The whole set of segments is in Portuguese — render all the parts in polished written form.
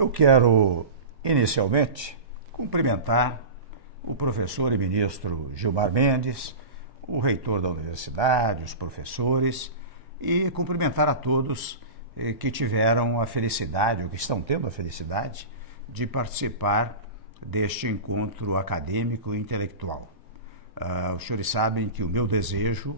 Eu quero, inicialmente, cumprimentar o professor e ministro Gilmar Mendes, o reitor da universidade, os professores, e cumprimentar a todos que tiveram a felicidade, ou que estão tendo a felicidade, de participar deste encontro acadêmico e intelectual. Os senhores sabem que o meu desejo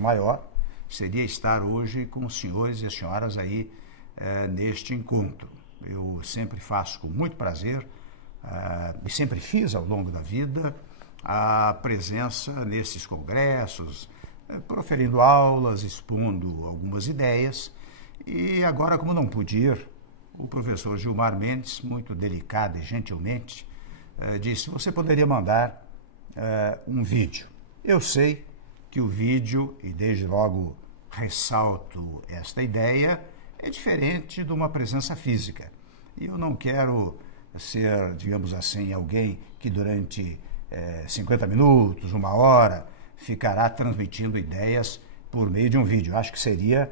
maior, seria estar hoje com os senhores e as senhoras aí neste encontro. Eu sempre faço com muito prazer, e sempre fiz ao longo da vida, a presença nesses congressos, proferindo aulas, expondo algumas ideias. E agora, como não pude ir, o professor Gilmar Mendes, muito delicado e gentilmente, disse: você poderia mandar um vídeo. Eu sei que o vídeo, e desde logo ressalto esta ideia, é diferente de uma presença física. E eu não quero ser, digamos assim, alguém que durante 50 minutos, uma hora, ficará transmitindo ideias por meio de um vídeo. Acho que seria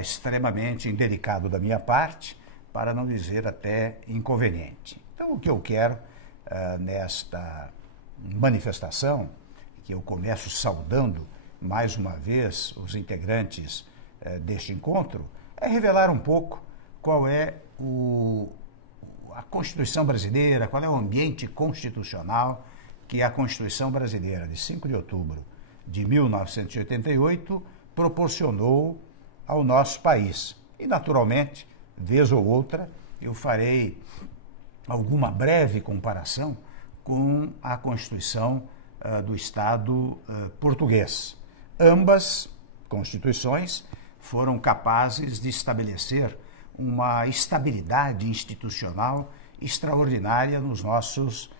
extremamente indelicado da minha parte, para não dizer até inconveniente. Então, o que eu quero nesta manifestação, que eu começo saudando mais uma vez os integrantes deste encontro, é revelar um pouco qual é a Constituição brasileira, qual é o ambiente constitucional que a Constituição brasileira de 5 de outubro de 1988 proporcionou ao nosso país. E, naturalmente, vez ou outra, eu farei alguma breve comparação com a Constituição do Estado português. Ambas constituições foram capazes de estabelecer uma estabilidade institucional extraordinária nos nossos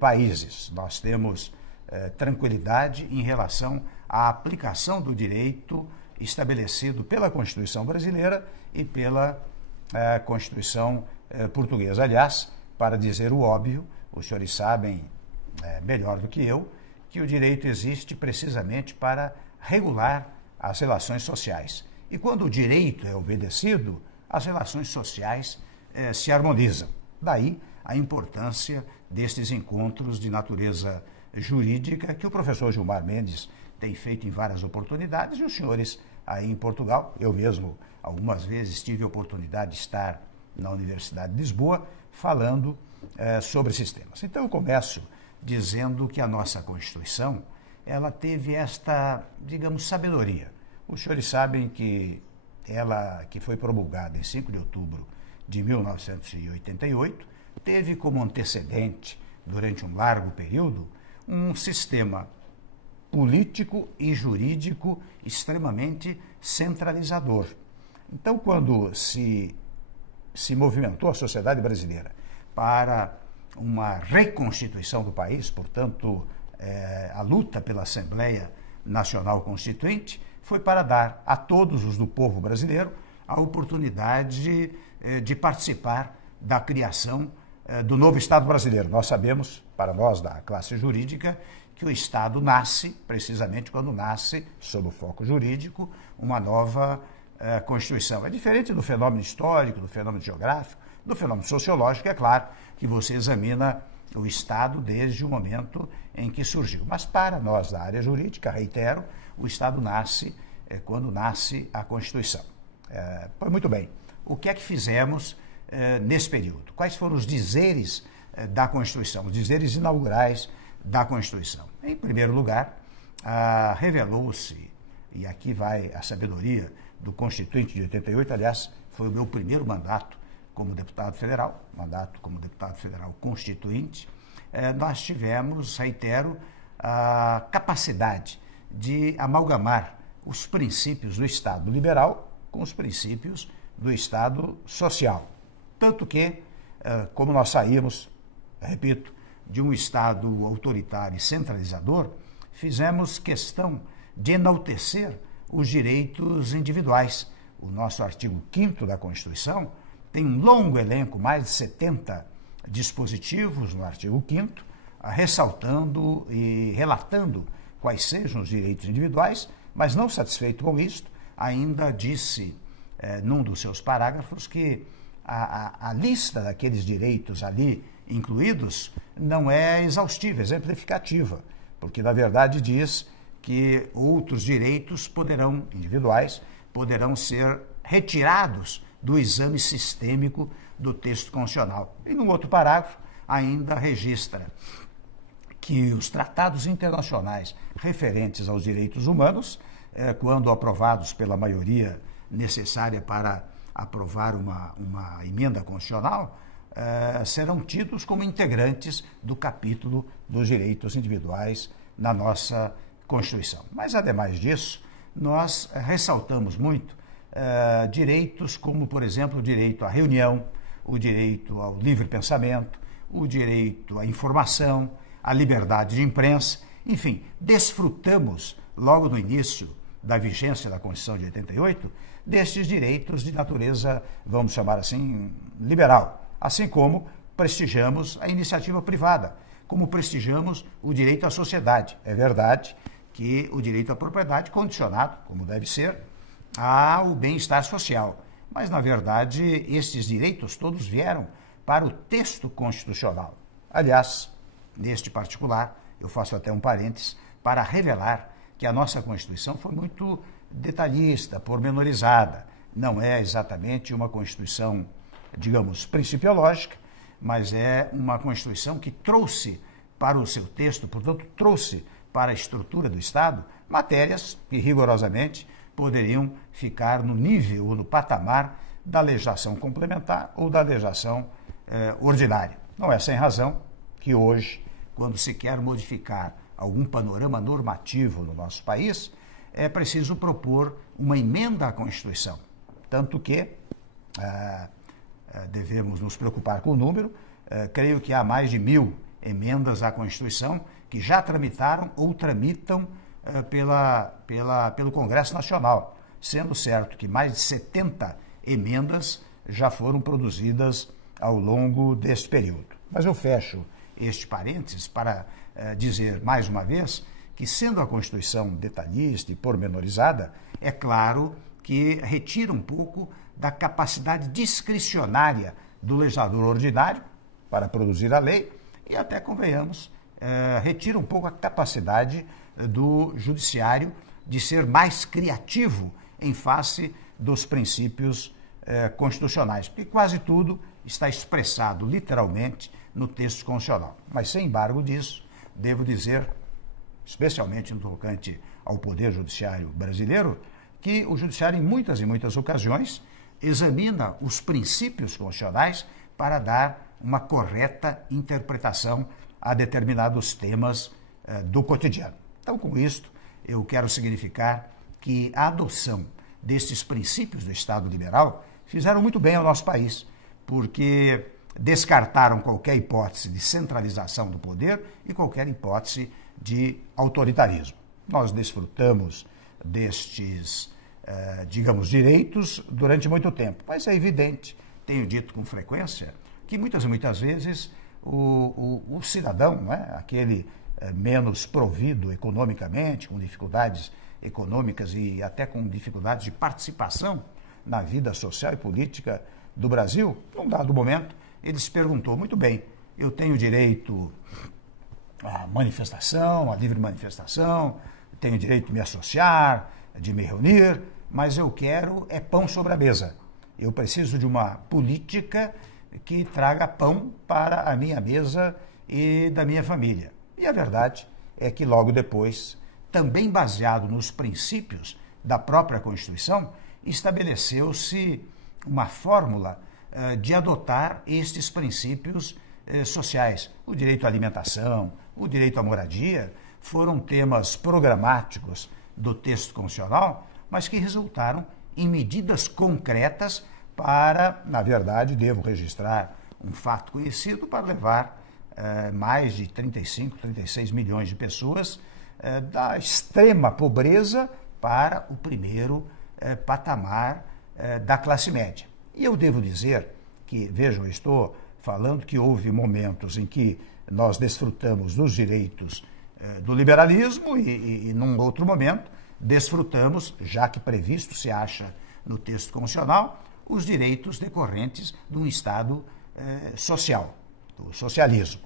países. Nós temos tranquilidade em relação à aplicação do direito estabelecido pela Constituição brasileira e pela Constituição portuguesa. Aliás, para dizer o óbvio, os senhores sabem melhor do que eu, que o direito existe precisamente para regular as relações sociais. E quando o direito é obedecido, as relações sociais se harmonizam. Daí a importância destes encontros de natureza jurídica que o professor Gilmar Mendes tem feito em várias oportunidades, e os senhores aí em Portugal. Eu mesmo, algumas vezes, tive a oportunidade de estar na Universidade de Lisboa falando sobre esses temas. Então, eu começo dizendo que a nossa Constituição, ela teve esta, digamos, sabedoria. Os senhores sabem que ela, que foi promulgada em 5 de outubro de 1988, teve como antecedente, durante um largo período, um sistema político e jurídico extremamente centralizador. Então, quando se movimentou a sociedade brasileira para uma reconstituição do país, portanto, a luta pela Assembleia Nacional Constituinte, foi para dar a todos os do povo brasileiro a oportunidade de participar da criação do novo Estado brasileiro. Nós sabemos, para nós da classe jurídica, que o Estado nasce precisamente quando nasce, sob o foco jurídico, uma nova Constituição. É diferente do fenômeno histórico, do fenômeno geográfico, do fenômeno sociológico. É claro que você examina o Estado desde o momento em que surgiu. Mas para nós da área jurídica, reitero, o Estado nasce quando nasce a Constituição. Pois muito bem, o que é que fizemos nesse período? Quais foram os dizeres da Constituição, os dizeres inaugurais da Constituição? Em primeiro lugar, revelou-se, e aqui vai a sabedoria do Constituinte de 88, aliás, foi o meu primeiro mandato como deputado federal, mandato como deputado federal constituinte, nós tivemos, reitero, a capacidade de amalgamar os princípios do Estado liberal com os princípios do Estado social. Tanto que, como nós saímos, repito, de um Estado autoritário e centralizador, fizemos questão de enaltecer os direitos individuais. O nosso artigo 5º da Constituição tem um longo elenco, mais de 70 dispositivos no artigo 5º, ressaltando e relatando quais sejam os direitos individuais, mas não satisfeito com isto, ainda disse, num dos seus parágrafos, que a lista daqueles direitos ali incluídos não é exaustiva, exemplificativa, porque na verdade diz que outros direitos individuais, poderão ser retirados do exame sistêmico do texto constitucional. E num outro parágrafo ainda registra que os tratados internacionais referentes aos direitos humanos, quando aprovados pela maioria necessária para aprovar uma emenda constitucional, serão tidos como integrantes do capítulo dos direitos individuais na nossa Constituição. Mas, ademais disso, nós ressaltamos muito direitos como, por exemplo, o direito à reunião, o direito ao livre pensamento, o direito à informação, a liberdade de imprensa, enfim, desfrutamos, logo no início da vigência da Constituição de 88, destes direitos de natureza, vamos chamar assim, liberal, assim como prestigiamos a iniciativa privada, como prestigiamos o direito à sociedade. É verdade que o direito à propriedade condicionado, como deve ser, ao bem-estar social, mas, na verdade, estes direitos todos vieram para o texto constitucional. Aliás, neste particular, eu faço até um parênteses para revelar que a nossa Constituição foi muito detalhista, pormenorizada. Não é exatamente uma Constituição, digamos, principiológica, mas é uma Constituição que trouxe para o seu texto, portanto, trouxe para a estrutura do Estado matérias que rigorosamente poderiam ficar no nível ou no patamar da legislação complementar ou da legislação ordinária. Não é sem razão que hoje, quando se quer modificar algum panorama normativo no nosso país, é preciso propor uma emenda à Constituição. Tanto que devemos nos preocupar com o número, creio que há mais de 1000 emendas à Constituição que já tramitaram ou tramitam pelo Congresso Nacional, sendo certo que mais de 70 emendas já foram produzidas ao longo deste período. Mas eu fecho este parênteses para dizer mais uma vez que, sendo a Constituição detalhista e pormenorizada, é claro que retira um pouco da capacidade discricionária do legislador ordinário para produzir a lei e até, convenhamos, retira um pouco a capacidade do judiciário de ser mais criativo em face dos princípios constitucionais, porque quase tudo está expressado literalmente no texto constitucional. Mas, sem embargo disso, devo dizer, especialmente no tocante ao Poder Judiciário brasileiro, que o Judiciário, em muitas e muitas ocasiões, examina os princípios constitucionais para dar uma correta interpretação a determinados temas do cotidiano. Então, com isto, eu quero significar que a adoção destes princípios do Estado liberal fizeram muito bem ao nosso país, porque descartaram qualquer hipótese de centralização do poder e qualquer hipótese de autoritarismo. Nós desfrutamos destes, digamos, direitos durante muito tempo, mas é evidente, tenho dito com frequência, que muitas e muitas vezes o cidadão, não é? Aquele menos provido economicamente, com dificuldades econômicas e até com dificuldades de participação na vida social e política do Brasil, num dado momento, ele se perguntou, muito bem, eu tenho direito à manifestação, à livre manifestação, tenho direito de me associar, de me reunir, mas eu quero pão sobre a mesa. Eu preciso de uma política que traga pão para a minha mesa e da minha família. E a verdade é que logo depois, também baseado nos princípios da própria Constituição, estabeleceu-se uma fórmula de adotar estes princípios sociais. O direito à alimentação, o direito à moradia, foram temas programáticos do texto constitucional, mas que resultaram em medidas concretas para, na verdade, devo registrar um fato conhecido, para levar mais de 35, 36 milhões de pessoas da extrema pobreza para o primeiro patamar da classe média. E eu devo dizer que, vejam, eu estou falando que houve momentos em que nós desfrutamos dos direitos do liberalismo e num outro momento, desfrutamos, já que previsto se acha no texto constitucional, os direitos decorrentes de um Estado social, do socialismo.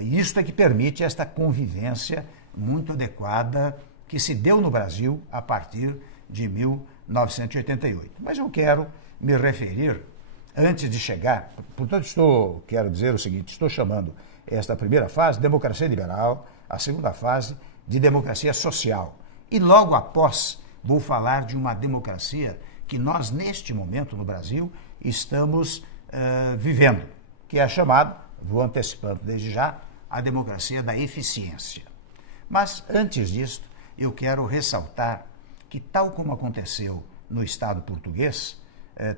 E isso é que permite esta convivência muito adequada que se deu no Brasil a partir de 1988. Mas eu quero me referir, antes de chegar, portanto quero dizer o seguinte, estou chamando esta primeira fase de democracia liberal, a segunda fase de democracia social. E logo após vou falar de uma democracia que nós, neste momento no Brasil, estamos vivendo, que é a chamada, vou antecipando desde já, a democracia da eficiência. Mas, antes disso, eu quero ressaltar que, tal como aconteceu no Estado português,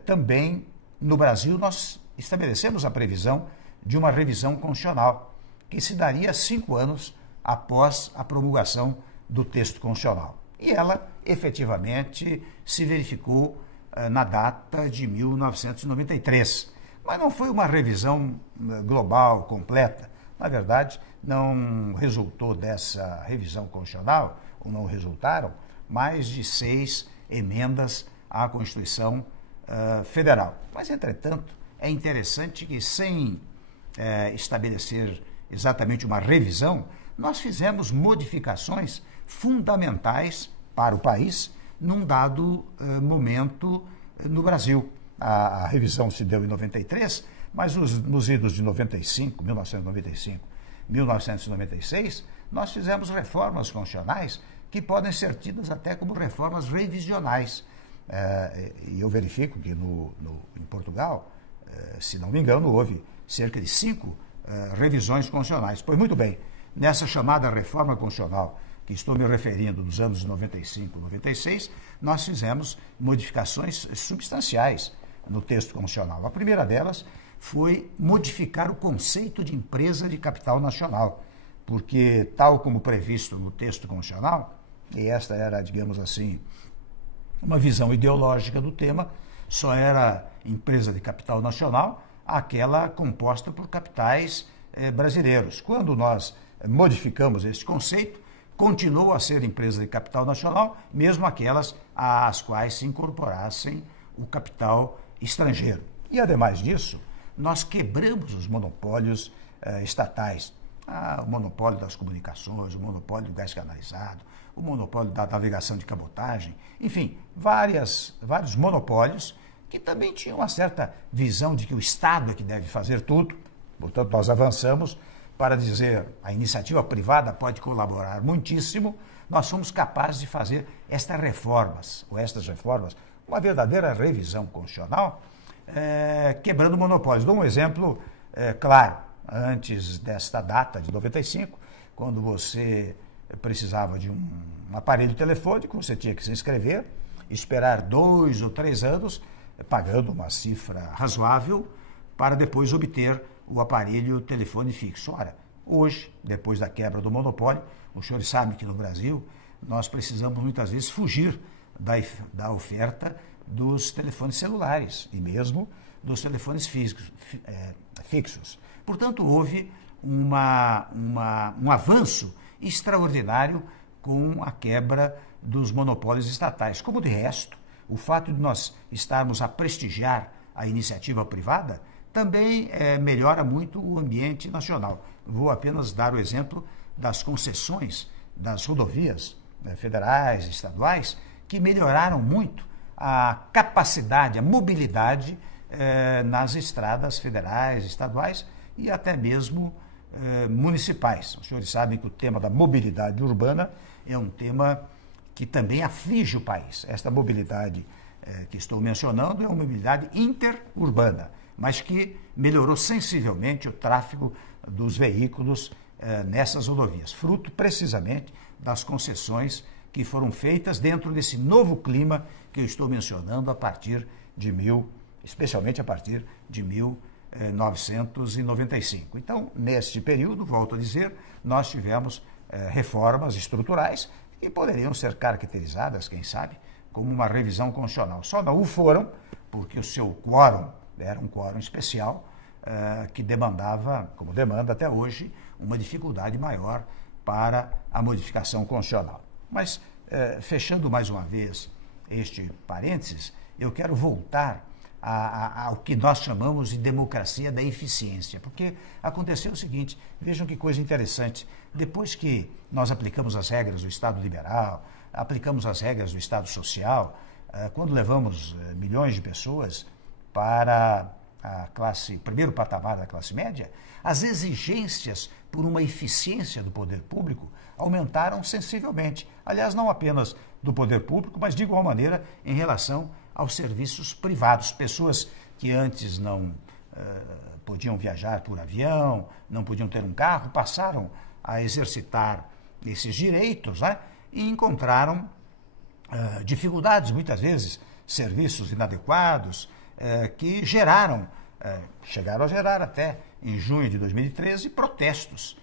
também no Brasil nós estabelecemos a previsão de uma revisão constitucional, que se daria 5 anos após a promulgação do texto constitucional. E ela, efetivamente, se verificou na data de 1993. Mas não foi uma revisão global, completa. Na verdade, não resultou dessa revisão constitucional, ou não resultaram, mais de 6 emendas à Constituição Federal. Mas, entretanto, é interessante que, sem estabelecer exatamente uma revisão, nós fizemos modificações fundamentais para o país num dado momento no Brasil. A revisão se deu em 93, mas nos idos de 95, 1995, 1996, nós fizemos reformas constitucionais que podem ser tidas até como reformas revisionais. E eu verifico que em Portugal, se não me engano, houve cerca de 5 revisões constitucionais. Pois muito bem, nessa chamada reforma constitucional, que estou me referindo dos anos 95 e 96, nós fizemos modificações substanciais no texto constitucional. A primeira delas foi modificar o conceito de empresa de capital nacional, porque, tal como previsto no texto constitucional, e esta era, digamos assim, uma visão ideológica do tema, só era empresa de capital nacional aquela composta por capitais brasileiros. Quando nós modificamos este conceito, continuou a ser empresa de capital nacional, mesmo aquelas às quais se incorporassem o capital estrangeiro. E, ademais disso, nós quebramos os monopólios estatais. O monopólio das comunicações, o monopólio do gás canalizado, o monopólio da navegação de cabotagem, enfim, vários monopólios que também tinham uma certa visão de que o Estado é que deve fazer tudo. Portanto, nós avançamos para dizer a iniciativa privada pode colaborar muitíssimo. Nós somos capazes de fazer estas reformas, uma verdadeira revisão constitucional, quebrando monopólios. Dou um exemplo claro. Antes desta data de 95, quando você precisava de um aparelho telefônico, você tinha que se inscrever, esperar 2 ou 3 anos, pagando uma cifra razoável, para depois obter o aparelho telefone fixo. Ora, hoje, depois da quebra do monopólio, os senhores sabem que no Brasil nós precisamos muitas vezes fugir da oferta dos telefones celulares e mesmo dos telefones fixos. Portanto, houve um avanço extraordinário com a quebra dos monopólios estatais. Como de resto, o fato de nós estarmos a prestigiar a iniciativa privada também melhora muito o ambiente nacional. Vou apenas dar o exemplo das concessões das rodovias federais, estaduais, que melhoraram muito a capacidade, a mobilidade nas estradas federais, estaduais e até mesmo municipais. Os senhores sabem que o tema da mobilidade urbana é um tema que também aflige o país. Esta mobilidade que estou mencionando é uma mobilidade interurbana, mas que melhorou sensivelmente o tráfego dos veículos nessas rodovias, fruto precisamente das concessões que foram feitas dentro desse novo clima que eu estou mencionando especialmente a partir de 1995. Então, neste período, volto a dizer, nós tivemos reformas estruturais que poderiam ser caracterizadas, quem sabe, como uma revisão constitucional. Só não o foram, porque o seu quórum era um quórum especial que demandava, como demanda até hoje, uma dificuldade maior para a modificação constitucional. Mas, fechando mais uma vez este parênteses, eu quero voltar ao que nós chamamos de democracia da eficiência. Porque aconteceu o seguinte, vejam que coisa interessante, depois que nós aplicamos as regras do Estado liberal, aplicamos as regras do Estado social, quando levamos milhões de pessoas para primeiro patamar da classe média, as exigências por uma eficiência do poder público aumentaram sensivelmente. Aliás, não apenas do poder público, mas de igual maneira em relação aos serviços privados. Pessoas que antes não podiam viajar por avião, não podiam ter um carro, passaram a exercitar esses direitos, né? E encontraram dificuldades, muitas vezes, serviços inadequados, que chegaram a gerar até em junho de 2013 protestos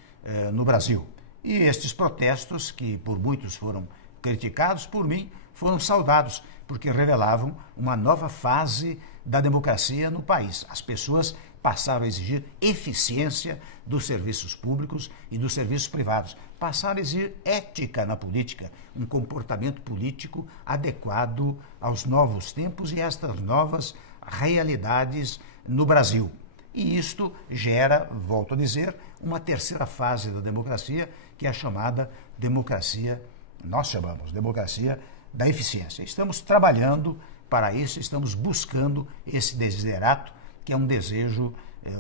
no Brasil. E estes protestos, que por muitos foram criticados, por mim foram saudados, porque revelavam uma nova fase da democracia no país. As pessoas passaram a exigir eficiência dos serviços públicos e dos serviços privados. Passaram a exigir ética na política, um comportamento político adequado aos novos tempos e estas novas realidades no Brasil. E isto gera, volto a dizer, uma terceira fase da democracia, que é a chamada democracia, nós chamamos democracia da eficiência. Estamos trabalhando para isso, estamos buscando esse desiderato, que é um desejo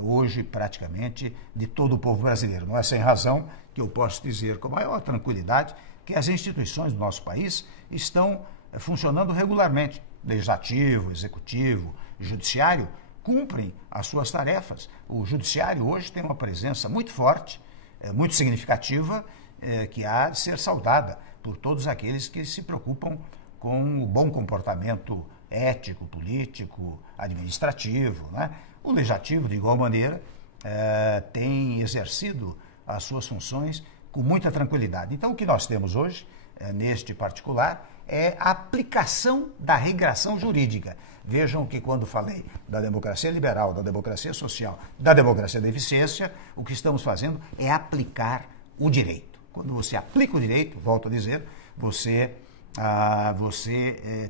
hoje praticamente de todo o povo brasileiro. Não é sem razão que eu posso dizer com maior tranquilidade que as instituições do nosso país estão funcionando regularmente. Legislativo, executivo, judiciário cumprem as suas tarefas. O judiciário hoje tem uma presença muito forte, muito significativa, que há de ser saudada por todos aqueles que se preocupam com o bom comportamento ético, político, administrativo, né? O legislativo, de igual maneira, tem exercido as suas funções com muita tranquilidade. Então, o que nós temos hoje, neste particular, é a aplicação da regressão jurídica. Vejam que quando falei da democracia liberal, da democracia social, da democracia da eficiência, o que estamos fazendo é aplicar o direito. Quando você aplica o direito, volto a dizer, você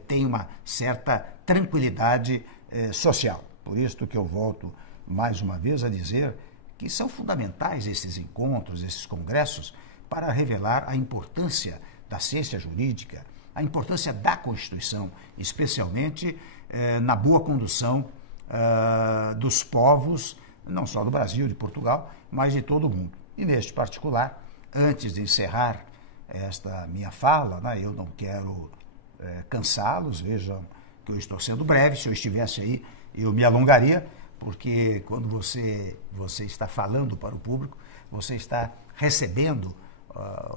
tem uma certa tranquilidade social. Por isso que eu volto mais uma vez a dizer que são fundamentais esses encontros, esses congressos, para revelar a importância da ciência jurídica, a importância da Constituição, especialmente na boa condução dos povos, não só do Brasil, de Portugal, mas de todo o mundo. E neste particular, antes de encerrar esta minha fala, né, eu não quero cansá-los, vejam que eu estou sendo breve, se eu estivesse aí eu me alongaria, porque quando você está falando para o público, você está recebendo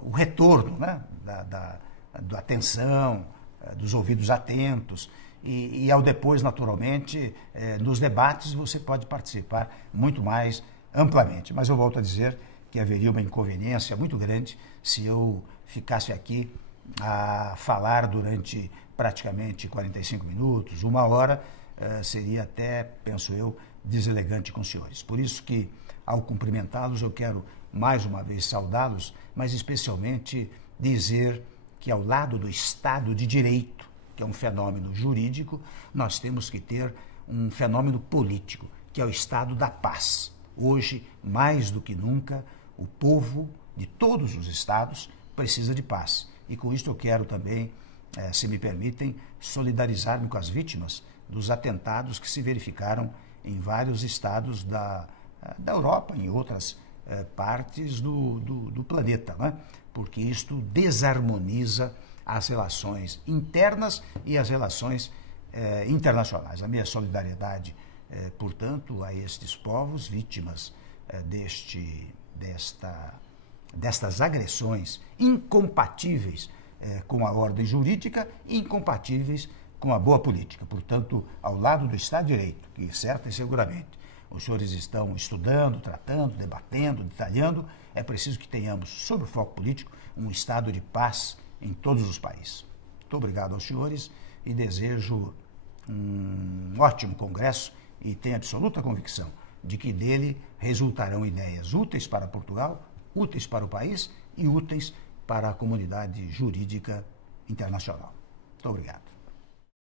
o retorno, né, da atenção, dos ouvidos atentos, e ao depois, naturalmente, nos debates você pode participar muito mais amplamente. Mas eu volto a dizer que haveria uma inconveniência muito grande se eu ficasse aqui a falar durante praticamente 45 minutos, uma hora, seria até, penso eu, deselegante com os senhores. Por isso que, ao cumprimentá-los, eu quero mais uma vez saudá-los, mas especialmente dizer que ao lado do Estado de Direito, que é um fenômeno jurídico, nós temos que ter um fenômeno político, que é o Estado da paz. Hoje, mais do que nunca, o povo de todos os estados precisa de paz. E com isso eu quero também, se me permitem, solidarizar-me com as vítimas dos atentados que se verificaram em vários estados da Europa, em outras partes do planeta, né? Porque isto desarmoniza as relações internas e as relações internacionais. A minha solidariedade, portanto, a estes povos vítimas destas agressões incompatíveis com a ordem jurídica, incompatíveis com a boa política. Portanto, ao lado do Estado de Direito, que certo e seguramente os senhores estão estudando, tratando, debatendo, detalhando, é preciso que tenhamos, sob o foco político, um estado de paz em todos os países. Muito obrigado aos senhores e desejo um ótimo congresso e tenho absoluta convicção de que dele resultarão ideias úteis para Portugal, úteis para o país e úteis para a comunidade jurídica internacional. Muito obrigado.